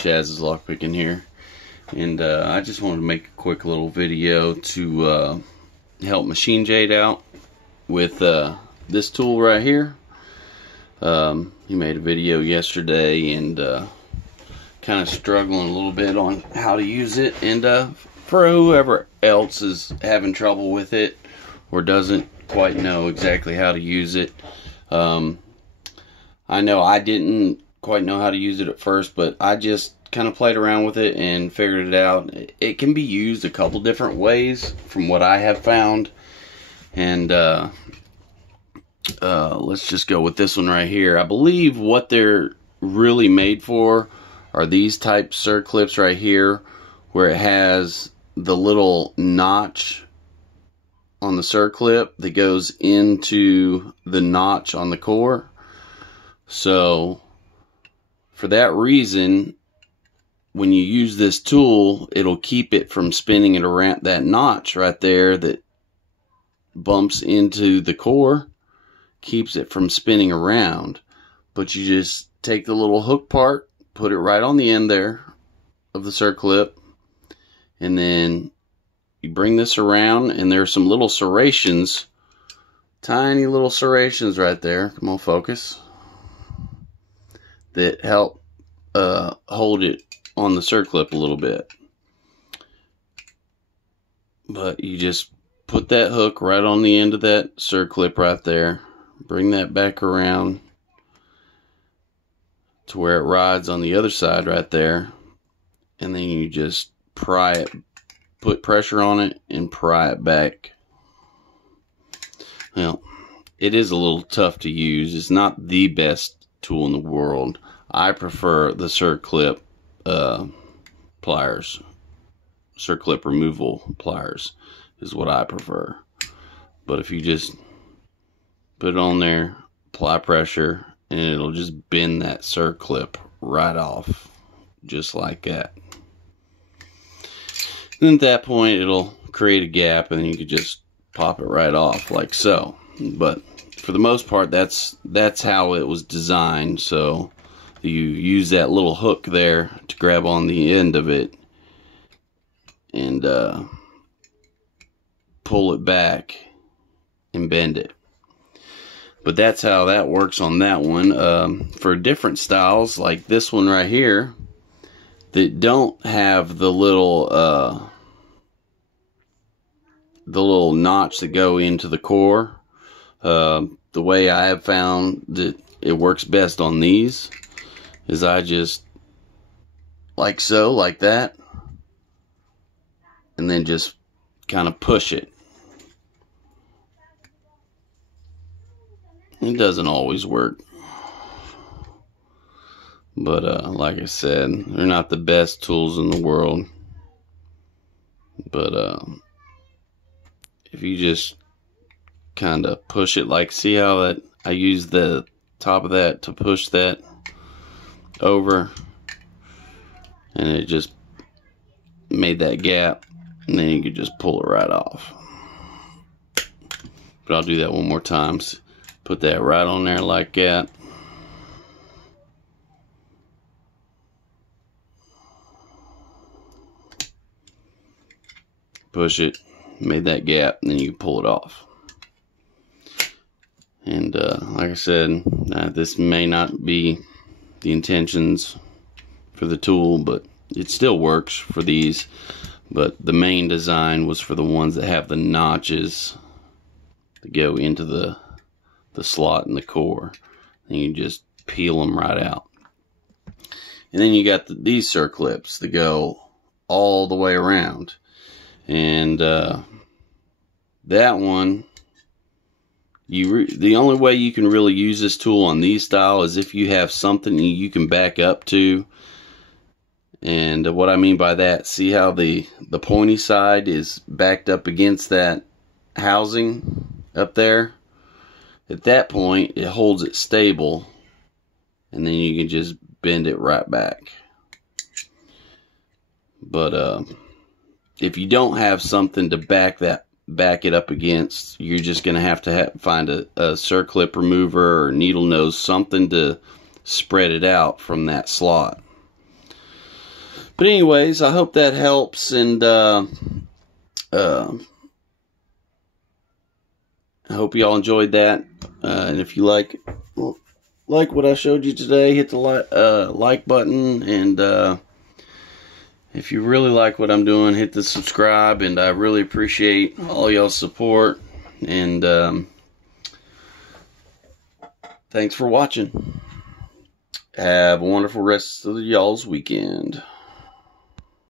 Chaz's Lockpicking here, and I just wanted to make a quick little video to help Machine Jade out with this tool right here. He made a video yesterday and kind of struggling a little bit on how to use it, and for whoever else is having trouble with it or doesn't quite know exactly how to use it, I know I didn't quite know how to use it at first, but I just kind of played around with it and figured it out. It can be used a couple different ways from what I have found, and let's just go with this one right here. I believe what they're really made for are these type circlips right here, where it has the little notch on the circlip that goes into the notch on the core. So for that reason, when you use this tool, it'll keep it from spinning it around. That notch right there that bumps into the core keeps it from spinning around. But you just take the little hook part, put it right on the end there of the circlip, and then you bring this around, and there's some little serrations, tiny little serrations right there. Come on, focus. That help hold it on the circlip a little bit. But you just put that hook right on the end of that circlip right there. Bring that back around to where it rides on the other side right there. And then you just pry it, put pressure on it, and pry it back. Well, it is a little tough to use. It's not the best tool in the world. I prefer the circlip pliers. Circlip removal pliers is what I prefer. But if you just put it on there, apply pressure, and it'll just bend that circlip right off, just like that. And at that point, it'll create a gap, and you can just pop it right off like so. But for the most part, that's how it was designed. So you use that little hook there to grab on the end of it and pull it back and bend it. But that's how that works on that one. For different styles like this one right here that don't have the little notch that go into the core, the way I have found that it works best on these is I just like so, like that, and then just kind of push it. It doesn't always work, but like I said, they're not the best tools in the world. But if you just kind of push it, like, see how that I use the top of that to push that over, and it just made that gap, and then you could just pull it right off. But I'll do that one more time. Put that right on there like that. Push it, made that gap, and then you can pull it off. And like I said, this may not be the intentions for the tool, but it still works for these. But the main design was for the ones that have the notches that go into the slot in the core, and you just peel them right out. And then you got these circlips that go all the way around, and that one, the only way you can really use this tool on these style is if you have something you can back up to. And what I mean by that, see how the pointy side is backed up against that housing up there? At that point, it holds it stable, and then you can just bend it right back. But if you don't have something to back it up against, you're just going to have find a circlip remover or needle nose, something to spread it out from that slot. But anyways, I hope that helps, and I hope y'all enjoyed that. And if you like what I showed you today, hit the like button, and if you really like what I'm doing, hit the subscribe, and I really appreciate all y'all's support, and thanks for watching. Have a wonderful rest of y'all's weekend.